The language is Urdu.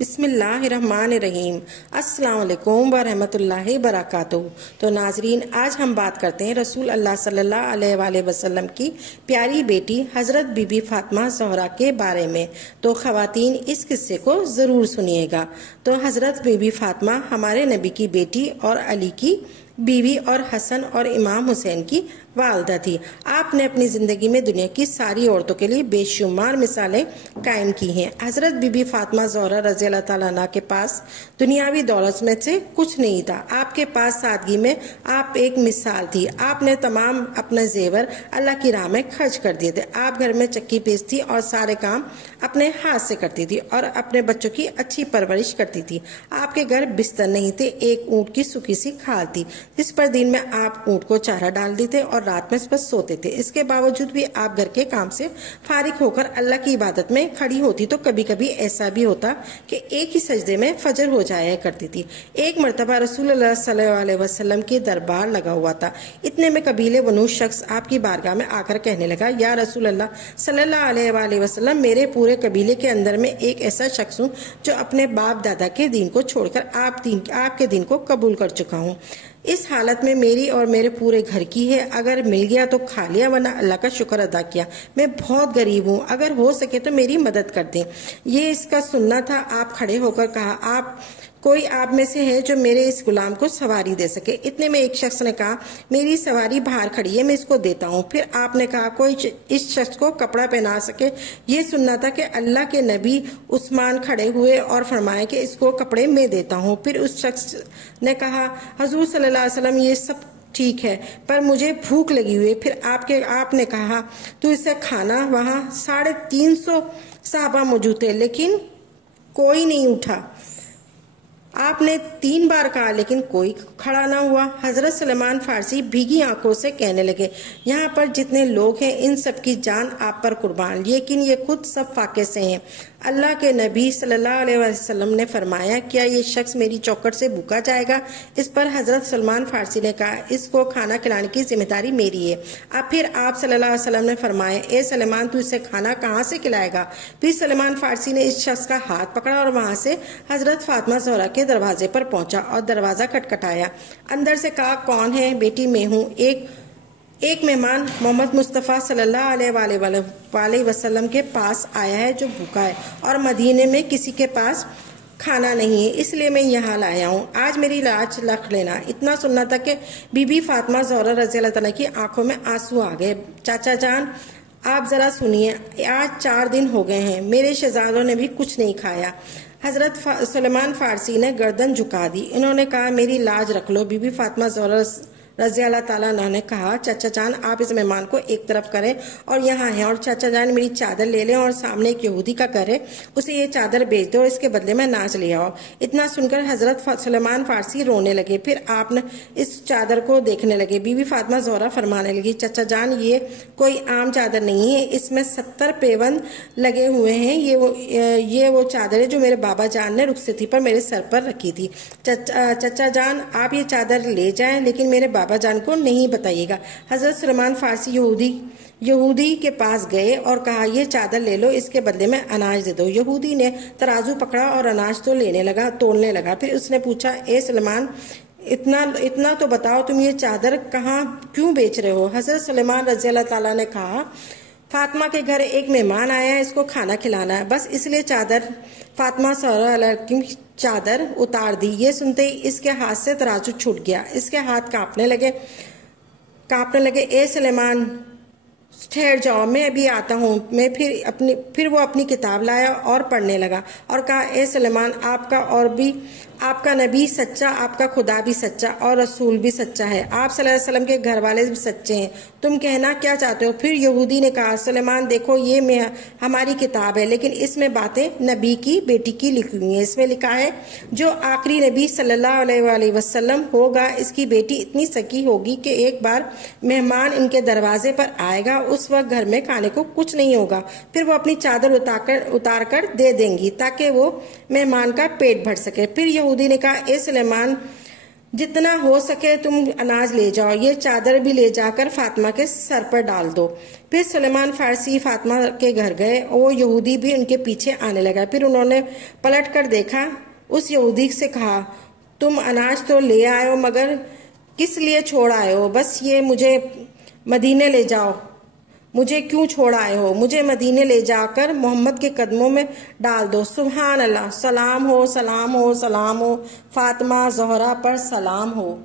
بسم اللہ الرحمن الرحیم۔ السلام علیکم ورحمۃ اللہ وبرکاتہ۔ تو ناظرین، آج ہم بات کرتے ہیں رسول اللہ صلی اللہ علیہ وآلہ وسلم کی پیاری بیٹی حضرت بی بی فاطمہ زہرا کے بارے میں۔ تو خواتین اس قصے کو ضرور سنیے گا۔ تو حضرت بی بی فاطمہ ہمارے نبی کی بیٹی اور علی کی بیوی اور حسن اور امام حسین کی والدہ تھی۔ آپ نے اپنی زندگی میں دنیا کی ساری عورتوں کے لیے بے شمار مثالیں قائم کی ہیں۔ حضرت بی بی فاطمہ زہرا رضی اللہ تعالیٰ عنہ کے پاس دنیاوی دولت میں سے کچھ نہیں تھا۔ آپ کے پاس سادگی میں آپ ایک مثال تھی۔ آپ نے تمام اپنے زیور اللہ کی راہ میں خرچ کر دیے تھے۔ آپ گھر میں چکی پیستی اور سارے کام اپنے ہاتھ سے کرتی تھی اور اپنے بچوں کی اچھی پرورش کرتی تھی۔ آپ کے گھر بستر نہیں تھے، ایک اونٹ کی سوکھی سی کھال تھی جس پر دن میں آپ اونٹ کو چارہ ڈال دیتے اور رات میں اس پر سوتے تھے۔ اس کے باوجود بھی آپ گھر کے کام سے فارغ ہو کر اللہ کی عبادت میں کھڑی ہوتی تو کبھی کبھی ایسا بھی ہوتا کہ ایک ہی سجدے میں فجر ہو جایا کرتی تھی۔ ایک مرتبہ رسول اللہ صلی اللہ علیہ وسلم کی دربار لگا ہوا تھا۔ اتنے میں قبیلے بنو شخص آپ کی بارگاہ میں آ کر کہنے لگا، یا رسول اللہ صلی اللہ علیہ وآلہ وسلم، میرے پورے قبیلے کے اندر میں ایک ایسا شخص ہوں جو اپنے باپ دادا کے دین کو چھوڑ کر آپ کے دین کو قبول کر چکا ہوں۔ اس حالت میں میری اور میرے پورے گھر کی ہے، اگر مل گیا تو کھا لیا ورنہ اللہ کا شکر ادا کیا۔ میں بہت غریب ہوں، اگر ہو سکے تو میری مدد کر دیں۔ یہ اس کا سننا تھا۔ آپ کھڑے ہو کر کہا، کوئی آپ میں سے ہے جو میرے اس غلام کو سواری دے سکے؟ اتنے میں ایک شخص نے کہا، میری سواری باہر کھڑی ہے، میں اس کو دیتا ہوں۔ پھر آپ نے کہا، کوئی اس شخص کو کپڑا پہنا سکے؟ یہ سننا تھا کہ اللہ کے نبی عثمان کھڑے ہوئے اور فرمایا کہ اس کو کپڑے میں دیتا ہوں۔ پھر اس شخص نے کہا، حضور صلی اللہ علیہ وسلم، یہ سب ٹھیک ہے پر مجھے بھوک لگی ہوئی ہے۔ پھر آپ نے کہا، تو اسے کھانا۔ وہاں 350 صحابہ موجود تھے لیکن کوئی نہیں اٹھا۔ آپ نے 3 بار کہا لیکن کوئی کھڑا نہ ہوا۔ حضرت سلمان فارسی بھیگی آنکھوں سے کہنے لگے، یہاں پر جتنے لوگ ہیں ان سب کی جان آپ پر قربان، لیکن یہ خود سب فاقے سے ہیں۔ اللہ کے نبی صلی اللہ علیہ وسلم نے فرمایا، کیا یہ شخص میری چوکھٹ سے بھوکا جائے گا؟ اس پر حضرت سلمان فارسی نے کہا، اس کو کھانا کھلانے کی ذمہ داری میری ہے۔ اب پھر آپ صلی اللہ علیہ وسلم نے فرمایا، اے سلمان، تو اسے کھانا کہاں سے کھلائے گا؟ پھر سلمان فارسی نے اس شخص کا ہاتھ پکڑا اور وہاں سے حضرت فاطمہ زہرا کے دروازے پر پہنچا اور دروازہ کھٹکھٹایا۔ اندر سے کہا، کون ہے؟ بیٹی، میں ہوں۔ ایک مہمان محمد مصطفیٰ صلی اللہ علیہ وآلہ وسلم کے پاس آیا ہے جو بھوکا ہے اور مدینے میں کسی کے پاس کھانا نہیں ہے، اس لیے میں یہاں لایا ہوں، آج میری لاج رکھ لینا۔ اتنا سننا تھا کہ بی بی فاطمہ زہرا رضی اللہ تعالیٰ کی آنکھوں میں آنسو آ گئے۔ چاچا جان، آپ ذرا سنیے، آج 4 دن ہو گئے ہیں، میرے شہزادوں نے بھی کچھ نہیں کھایا۔ حضرت سلمان فارسی نے گردن جھکا دی۔ انہوں نے کہا، میری لاج رکھ لو۔ بی بی فاطمہ زہرا رضی اللہ تعالیٰ عنہ نے کہا، چاچا جان، آپ اس مہمان کو ایک طرف کریں اور یہاں ہیں، اور چاچا جان میری چادر لے لیں اور سامنے ایک یہودی کا گھر ہے، اسے یہ چادر بیچ دو اور اس کے بدلے میں ناچ لے آؤ۔ اتنا سن کر حضرت سلمان فارسی رونے لگے۔ پھر آپ نے اس چادر کو دیکھنے لگے۔ بی بی فاطمہ زہرا فرمانے لگی، چاچا جان، یہ کوئی عام چادر نہیں ہے، اس میں 70 پیوند لگے ہوئے ہیں۔ یہ وہ چادر ہے جو میرے بابا جان نے رخصتی پر میرے سر پر رکھی تھی۔ چاچا جان، آپ یہ چادر لے جائیں لیکن میرے بابا جان کو نہیں بتائیے گا۔ حضرت سلمان فارسی یہودی کے پاس گئے اور کہا، یہ چادر لے لو، اس کے بدلے میں اناج دے دو۔ یہودی نے ترازو پکڑا اور اناج تولنے لگا۔ پھر اس نے پوچھا، اے سلمان، اتنا تو بتاؤ، تم یہ چادر کہاں کیوں بیچ رہے ہو؟ حضرت سلمان رضی اللہ تعالیٰ نے کہا، فاطمہ کے گھر ایک مہمان آیا ہے، اس کو کھانا کھلانا ہے، بس اس لیے فاطمہ زہرا علیہ کی چادر اتار دی۔ یہ سنتے ہی اس کے ہاتھ سے ترازو چھوٹ گیا، اس کے ہاتھ کانپنے لگے۔ اے سلیمان، ٹھہر جاؤ، میں ابھی آتا ہوں۔ پھر وہ اپنی کتاب لایا اور پڑھنے لگا اور کہا، اے سلیمان، آپ کا نبی سچا، آپ کا خدا بھی سچا اور رسول بھی سچا ہے، آپ صلی اللہ علیہ وسلم کے گھر والے بھی سچے ہیں، تم کہنا کیا چاہتے ہو؟ پھر یہودی نے کہا، سلیمان دیکھو، یہ ہماری کتاب ہے لیکن اس میں باتیں نبی کی بیٹی کی لکھی ہوئی ہیں۔ اس میں لکھا ہے، جو آخری نبی صلی اللہ علیہ وآلہ وسلم ہوگا، اس کی بیٹی اتنی سکی ہوگی کہ ایک بار مہمان ان کے دروازے پر آئے گا، اس وقت گھر میں کھانے کو کچھ نہیں ہوگا، پھر وہ اپنی چادر اتار کر دے دیں گی تاکہ وہ مہمان کا پیٹ بھر سکے۔ پھر یہودی نے کہا، اے سلیمان، جتنا ہو سکے تم اناج لے جاؤ، یہ چادر بھی لے جا کر فاطمہ کے سر پر ڈال دو۔ پھر سلیمان فارسی فاطمہ کے گھر گئے، وہ یہودی بھی ان کے پیچھے آنے لگا۔ پھر انہوں نے پلٹ کر دیکھا، اس یہودی سے کہا، تم اناج تو لے آئے ہو مگر کس لیے چھوڑ آئے ہو؟ بس یہ مجھے مدینے لے جاؤ۔ مجھے کیوں چھوڑ آئے ہو؟ مجھے مدینے لے جا کر محمد کے قدموں میں ڈال دو۔ سبحان اللہ، سلام ہو، سلام ہو، سلام ہو، فاطمہ زہرا پر سلام ہو۔